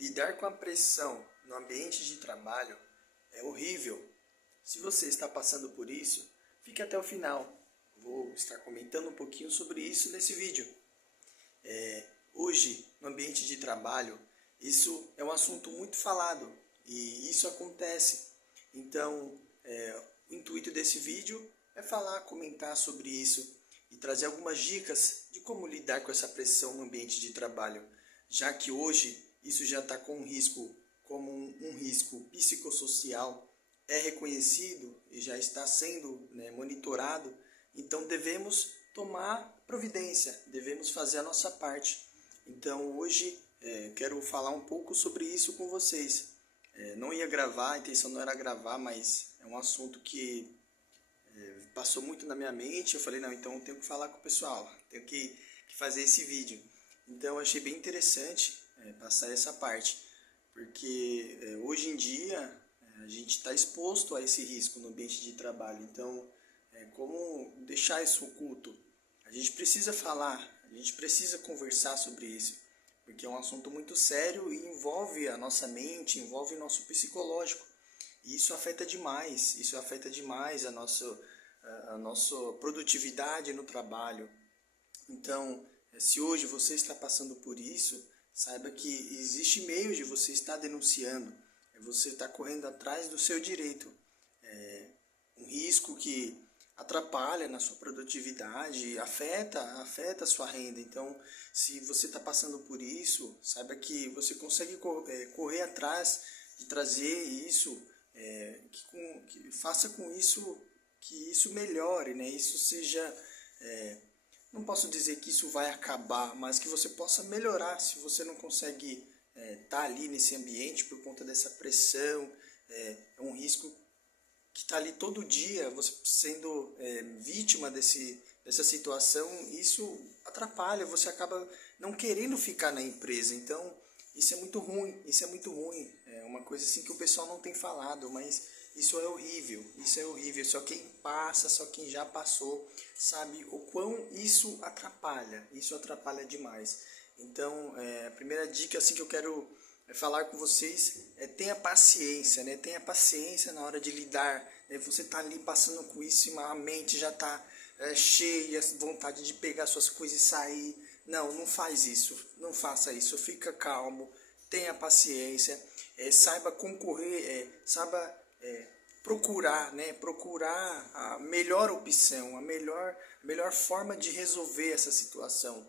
Lidar com a pressão no ambiente de trabalho é horrível. Se você está passando por isso, fique até o final. Vou estar comentando um pouquinho sobre isso nesse vídeo. Hoje, no ambiente de trabalho, isso é um assunto muito falado e isso acontece. Então, o intuito desse vídeo é falar, comentar sobre isso e trazer algumas dicas de como lidar com essa pressão no ambiente de trabalho, já que hoje isso já está com um risco, como um risco psicossocial, é reconhecido e já está sendo, monitorado. Então devemos tomar providência, devemos fazer a nossa parte. Então hoje quero falar um pouco sobre isso com vocês. Não ia gravar, a intenção não era gravar, mas é um assunto que passou muito na minha mente. Eu falei, não, então eu tenho que falar com o pessoal, tenho que fazer esse vídeo. Então eu achei bem interessante passar essa parte, porque hoje em dia a gente está exposto a esse risco no ambiente de trabalho. Então, como deixar isso oculto? A gente precisa falar, a gente precisa conversar sobre isso, porque é um assunto muito sério e envolve a nossa mente, envolve o nosso psicológico. E isso afeta demais a nossa produtividade no trabalho. Então, se hoje você está passando por isso, saiba que existe meios de você estar denunciando, você está correndo atrás do seu direito. Um risco que atrapalha na sua produtividade, afeta a sua renda. Então, se você está passando por isso, saiba que você consegue correr atrás de trazer isso, que faça com isso que isso melhore, né? Isso seja, não posso dizer que isso vai acabar, mas que você possa melhorar. Se você não consegue estar ali nesse ambiente por conta dessa pressão, é um risco que está ali todo dia, você sendo vítima dessa situação, isso atrapalha, você acaba não querendo ficar na empresa. Então, isso é muito ruim, É uma coisa assim que o pessoal não tem falado, mas isso é horrível, Só quem passa, só quem já passou, sabe o quão isso atrapalha demais. Então, a primeira dica assim que eu quero falar com vocês tenha paciência, né? Tenha paciência na hora de lidar. Você tá ali passando com isso e a mente já tá cheia, vontade de pegar suas coisas e sair. Não, não faz isso, não faça isso. Fica calmo, tenha paciência, saiba concorrer, saiba procurar, né? Procurar a melhor opção, a melhor forma de resolver essa situação.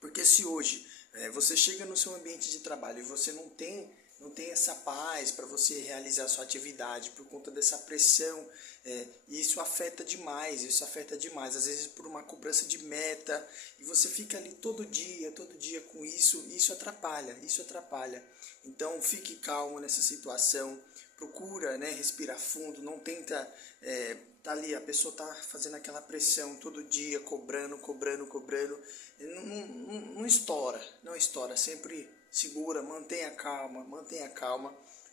Porque se hoje você chega no seu ambiente de trabalho e você não tem essa paz para você realizar a sua atividade por conta dessa pressão, isso afeta demais, às vezes por uma cobrança de meta, e você fica ali todo dia com isso atrapalha. Então fique calmo nessa situação, procura, né, respirar fundo, não tenta, tá ali, a pessoa tá fazendo aquela pressão todo dia, cobrando, não estoura, sempre segura, mantenha calma,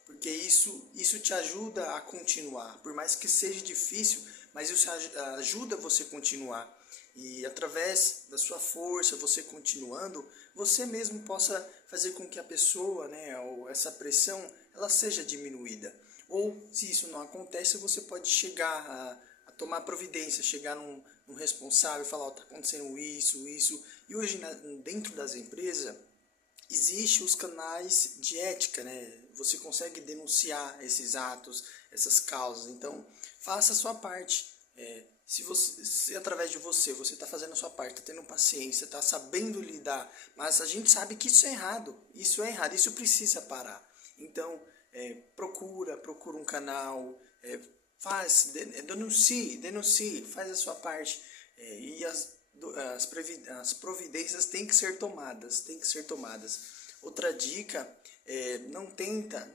porque isso te ajuda a continuar, por mais que seja difícil, mas isso ajuda você a continuar. E através da sua força, você continuando, você mesmo possa fazer com que a pessoa, né, ou essa pressão, ela seja diminuída. Ou, se isso não acontece, você pode chegar a tomar providência, chegar num responsável e falar, está acontecendo isso. E hoje, dentro das empresas, existem os canais de ética, né? Você consegue denunciar esses atos, essas causas. Então, faça a sua parte. Se através de você está fazendo a sua parte, está tendo paciência, está sabendo lidar, mas a gente sabe que isso é errado, isso precisa parar. Então, procura um canal, denuncie, faz a sua parte, e as providências têm que ser tomadas. Outra dica, não tenta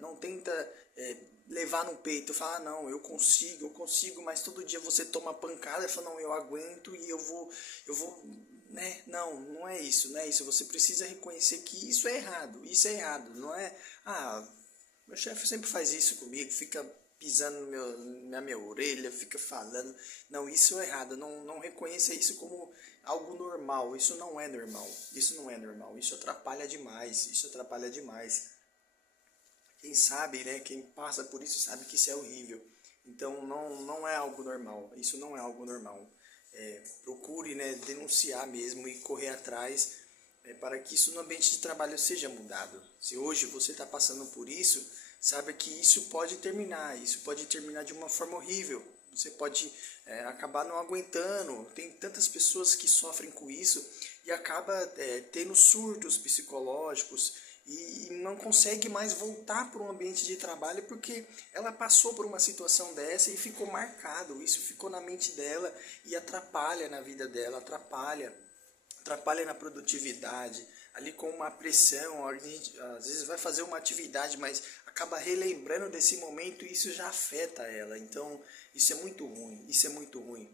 levar no peito, falar, não, eu consigo, mas todo dia você toma pancada e fala, não, eu aguento e eu vou, né? Não é isso, você precisa reconhecer que isso é errado, não é, meu chefe sempre faz isso comigo, fica pisando na minha orelha, fica falando, não, isso é errado, não reconheça isso como algo normal, isso não é normal, isso atrapalha demais, Quem sabe, né, quem passa por isso sabe que isso é horrível. Então não é algo normal, isso não é algo normal. Procure, né, denunciar mesmo e correr atrás para que isso no ambiente de trabalho seja mudado. Se hoje você está passando por isso, saiba que isso pode terminar de uma forma horrível. Você pode acabar não aguentando. Tem tantas pessoas que sofrem com isso e acaba tendo surtos psicológicos e não consegue mais voltar para um ambiente de trabalho porque ela passou por uma situação dessa e ficou marcado. Isso ficou na mente dela e atrapalha na vida dela, atrapalha na produtividade, ali com uma pressão, a gente, às vezes vai fazer uma atividade, mas acaba relembrando desse momento e isso já afeta ela. Então, isso é muito ruim, isso é muito ruim.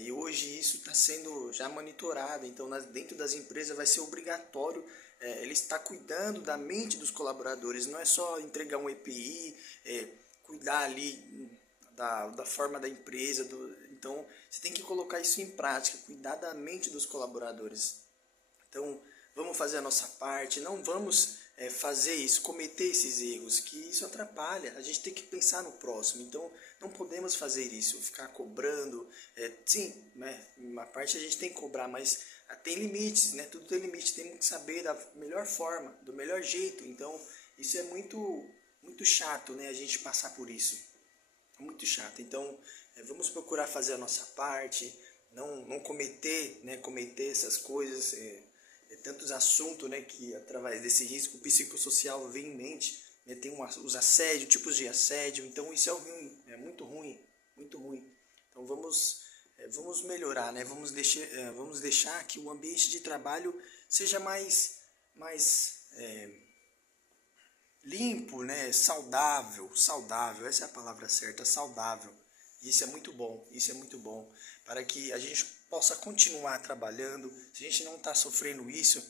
E hoje isso está sendo já monitorado, então dentro das empresas vai ser obrigatório ele estar cuidando da mente dos colaboradores, não é só entregar um EPI, cuidar ali da forma da empresa, então você tem que colocar isso em prática, cuidar da mente dos colaboradores. Então vamos fazer a nossa parte, não vamos fazer isso, cometer esses erros, que isso atrapalha, a gente tem que pensar no próximo, então não podemos fazer isso, ficar cobrando, sim, né, uma parte a gente tem que cobrar, mas tem limites, né, tudo tem limite, temos que saber da melhor forma, do melhor jeito, então isso é muito chato, né, a gente passar por isso. Muito chato. Então, vamos procurar fazer a nossa parte, não cometer essas coisas, tantos assuntos, né, que através desse risco psicossocial vem em mente, né, tem os assédios, tipos de assédio, então isso é ruim, é muito ruim, muito ruim. Então vamos melhorar, né, vamos deixar que o ambiente de trabalho seja mais limpo, né? Saudável, essa é a palavra certa, saudável. Isso é muito bom, isso é muito bom. Para que a gente possa continuar trabalhando, se a gente não está sofrendo isso,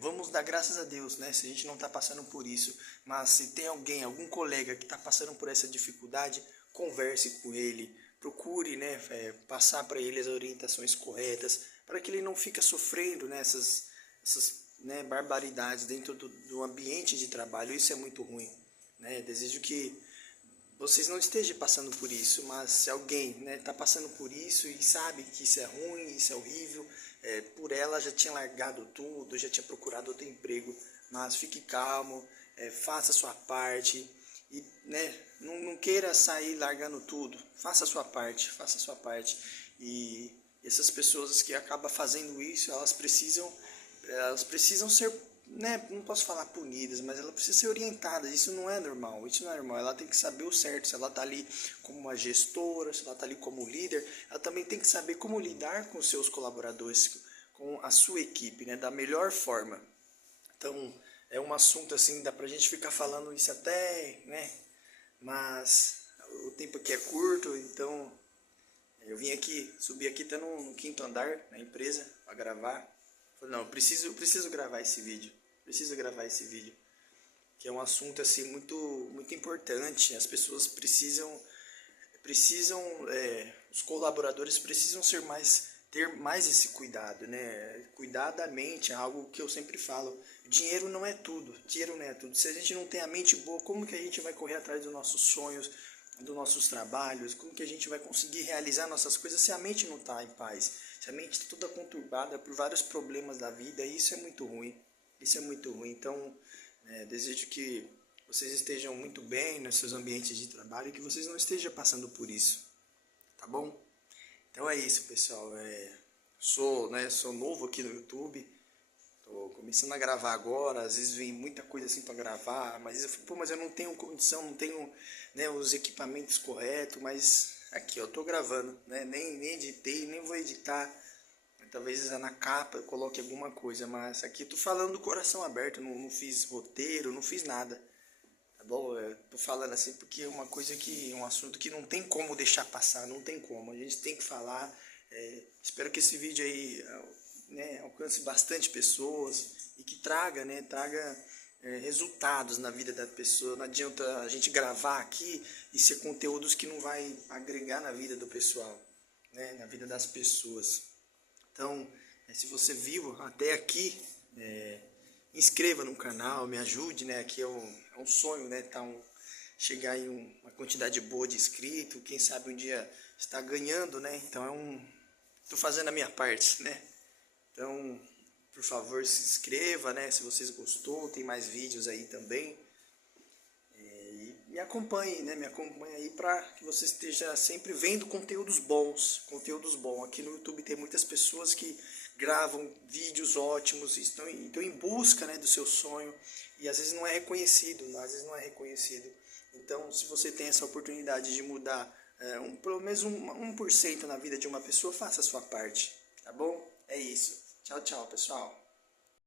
vamos dar graças a Deus, né? Se a gente não está passando por isso, mas se tem algum colega que está passando por essa dificuldade, converse com ele, procure, né, passar para ele as orientações corretas, para que ele não fique sofrendo, né, essas né, barbaridades dentro do ambiente de trabalho. Isso é muito ruim, né? Desejo que vocês não estejam passando por isso, mas se alguém está passando por isso e sabe que isso é ruim, isso é horrível, por ela já tinha largado tudo, já tinha procurado outro emprego, mas fique calmo, faça a sua parte e, né, não queira sair largando tudo, faça a sua parte, e essas pessoas que acabam fazendo isso, elas precisam ser, né, não posso falar punidas, mas ela precisa ser orientada. Isso não é normal, ela tem que saber o certo. Se ela está ali como uma gestora, se ela está ali como líder, ela também tem que saber como lidar com os seus colaboradores, com a sua equipe, né, da melhor forma. Então é um assunto assim, dá pra gente ficar falando isso até, né, mas o tempo aqui é curto, então eu subi aqui, tá no quinto andar da empresa para gravar. Falei, não, eu preciso gravar esse vídeo. Preciso gravar esse vídeo. Que é um assunto assim muito importante. As pessoas precisam, os colaboradores precisam ter mais esse cuidado, né? Cuidar da mente, é algo que eu sempre falo. Dinheiro não é tudo. Se a gente não tem a mente boa, como que a gente vai correr atrás dos nossos sonhos, dos nossos trabalhos? Como que a gente vai conseguir realizar nossas coisas se a mente não está em paz? Se a mente está toda conturbada por vários problemas da vida, isso é muito ruim. Isso é muito ruim. Então, desejo que vocês estejam muito bem nos seus ambientes de trabalho e que vocês não estejam passando por isso. Tá bom? Então é isso, pessoal. Sou novo aqui no YouTube. Tô começando a gravar agora. Às vezes vem muita coisa assim para gravar, mas eu não tenho condição, não tenho, né, os equipamentos corretos. Mas aqui, eu tô gravando, né? Nem editei, nem vou editar. Talvez na capa eu coloque alguma coisa, mas aqui eu tô falando do coração aberto, não fiz roteiro, não fiz nada. Tá bom? Eu tô falando assim porque é um assunto que não tem como deixar passar, não tem como. A gente tem que falar. Espero que esse vídeo aí, né, alcance bastante pessoas e que traga resultados na vida da pessoa. Não adianta a gente gravar aqui e ser conteúdos que não vai agregar na vida do pessoal, né, na vida das pessoas. Então, se você viu até aqui, inscreva no canal, me ajude, né? Aqui é um sonho, né? Chegar em uma quantidade boa de inscritos, quem sabe um dia estar ganhando, né? Então tô fazendo a minha parte, né? Então, por favor, se inscreva, né? Se vocês gostou, tem mais vídeos aí também. E me acompanhe, né? Me acompanhe aí para que você esteja sempre vendo conteúdos bons. Aqui no YouTube tem muitas pessoas que gravam vídeos ótimos, estão em busca, né, do seu sonho e às vezes não é reconhecido, Então, se você tem essa oportunidade de mudar pelo menos 1% na vida de uma pessoa, faça a sua parte, tá bom? É isso. Tchau, tchau, pessoal.